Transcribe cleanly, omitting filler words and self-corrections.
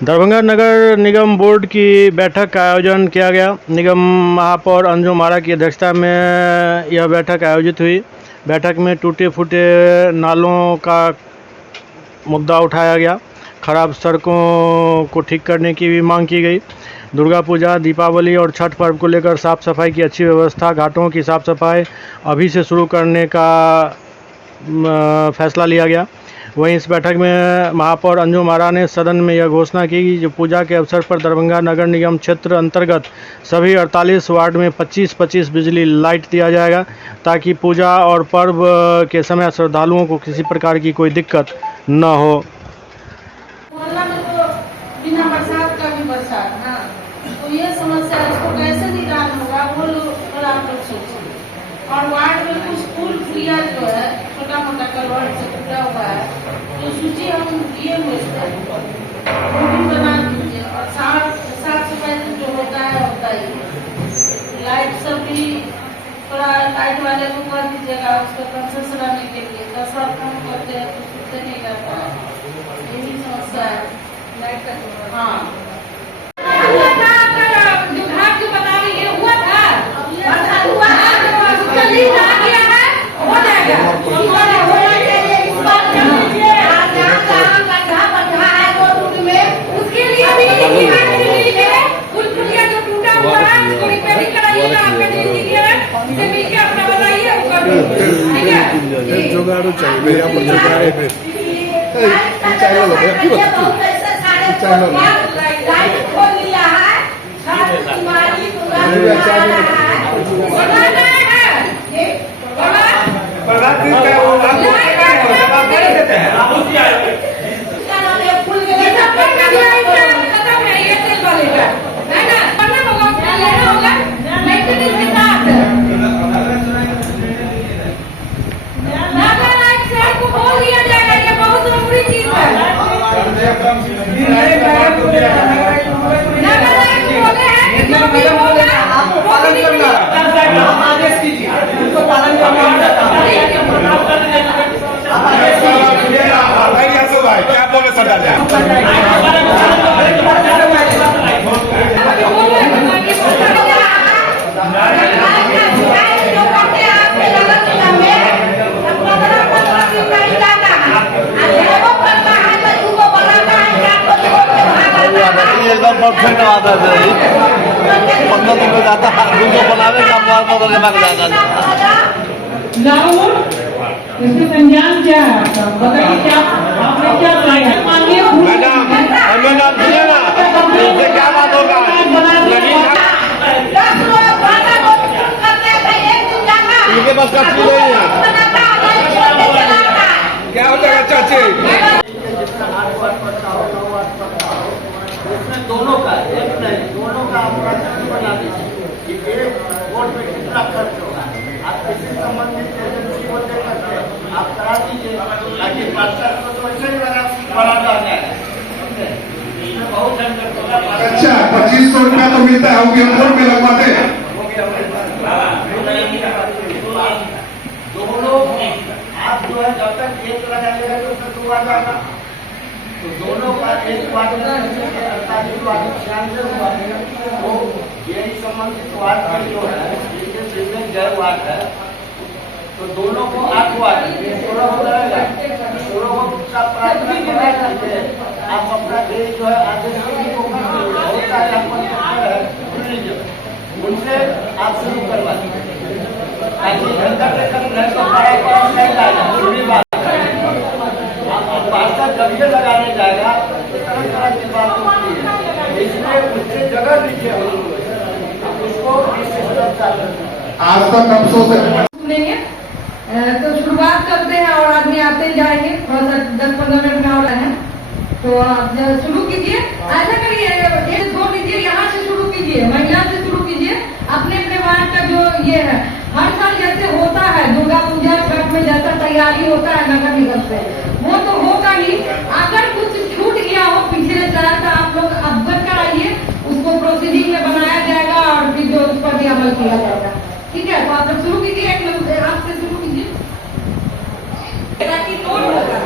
दरभंगा नगर निगम board की बैठक का आयोजन किया गया। निगम महापौर अंजुम आरा की अध्यक्षता में यह बैठक आयोजित हुई। बैठक में टूटे फूटे नालों का मुद्दा उठाया गया। खराब सड़कों को ठीक करने की भी मांग की गई। दुर्गा पूजा, दीपावली और छठ पर्व को लेकर साफ़ सफाई की अच्छी व्यवस्था, घाटों की साफ़ सफाई अभी से शुरू करने का फैसला लिया गया। वहीं इस बैठक में महापौर अंजुम आरा ने सदन में यह घोषणा की कि जो पूजा के अवसर पर दरभंगा नगर निगम क्षेत्र अंतर्गत सभी 48 वार्ड में 25-25 बिजली लाइट दिया जाएगा, ताकि पूजा और पर्व के समय श्रद्धालुओं को किसी प्रकार की कोई दिक्कत न हो। मोहल्ला में तो बिना बरसात का भी बरसात ना, तो ये समस्या इसको कैसे निदान होगा वो लोग थोड़ा आप लोग सोचिए। और वार्ड में कुछ पुल पुलिया जो है छोटा मोटा कलवर्ट से टूटा हुआ है, तो सूची हम दिए हुए भी बना दीजिए। और साफ सफाई जो होता ही लाइट सब भी थोड़ा लाइट वाले को कर दीजिएगा, उसको कंसेशन आने के लिए 10 बार फोन करते हैं तो सुनते नहीं रहता है। यही समस्या है लाइट का। हाँ जो घाट जो बता रही है हुआ था, हुआ है, उसका लीड आ गया है, हो जाएगा। उसके लिए भी पुल पुलिया जो टूटा हुआ है उसको रिपेयरिंग कराइएगा। आपका जो इंजीनियर है उसे मिलकर अपना बताइए, वो कर दीजिए, ठीक है। जुगाड़ू चाहिए मेरा पर जुगाड़े पे लाइट खोल लिया है, क्या बोले सरदार एकदम परफेक्ट आता है 15 दिन में जाता दूसरा बनावे का मार जाता इसका संज्ञान क्या है आपका? बताइए क्या आपने क्या किया? माननीय मैडम हमें नाम दिया ना, इससे क्या बात होगा? इनके पास का फूल नहीं है, क्या होता है चाची? इसमें दोनों का एक नहीं, दोनों का ऑपरेशन बना दीजिए कि एक वोट में कितना खर्च होगा। आप किसी संबंधित एजेंसी को दे करके आप करा दीजिए, ताकि पार्षद को तो ऐसे ही बना जाए। इसमें बहुत झंझट होगा। अच्छा 2500 रुपया तो मिलता है, वोट में लगवाते हैं। दोनों आप जो है जब तक एक लगाइएगा तो उसमें 2 आ जाएगा, तो दोनों का एक वार्ड में 48 वार्ड 96 वार्ड है, तो यही संबंधित वार्ड का जो है जिसमें गैर वार्ड है, तो दोनों को 8 वार्ड 16 हो जाएगा। 16 को प्रार्थना करा करके आप अपना देश जो है आदेश होता है उनसे आप शुरू करवा दीजिए, ताकि घंटा पार्षद जब ये लगाने जाएगा तो तरह तरह की बात होती है, इसलिए उससे जगह दीजिए, उसको आज तक हम सो सकते सुनेंगे तो शुरुआत करते हैं और आदमी आते जाएंगे, थोड़ा सा 10-15 मिनट में और है तो आप शुरू कीजिए। ऐसा करिए ये छोड़ दीजिए, यहाँ से शुरू कीजिए, महिला से शुरू कीजिए। अपने अपने वार्ड का जो ये है हर साल जैसे होता है दुर्गा पूजा छठ में जैसा तैयारी होता है नगर निगम से, वो तो होगा ही। अगर कुछ छूट गया हो पिछले साल का आप लोग अवगत कराइए, उसको प्रोसीडिंग में बनाया जाएगा और फिर जो उस पर भी अमल किया जाएगा। ठीक है, तो आप लोग शुरू कीजिए, एक नंबर आपसे शुरू कीजिए ताकि नोट होगा।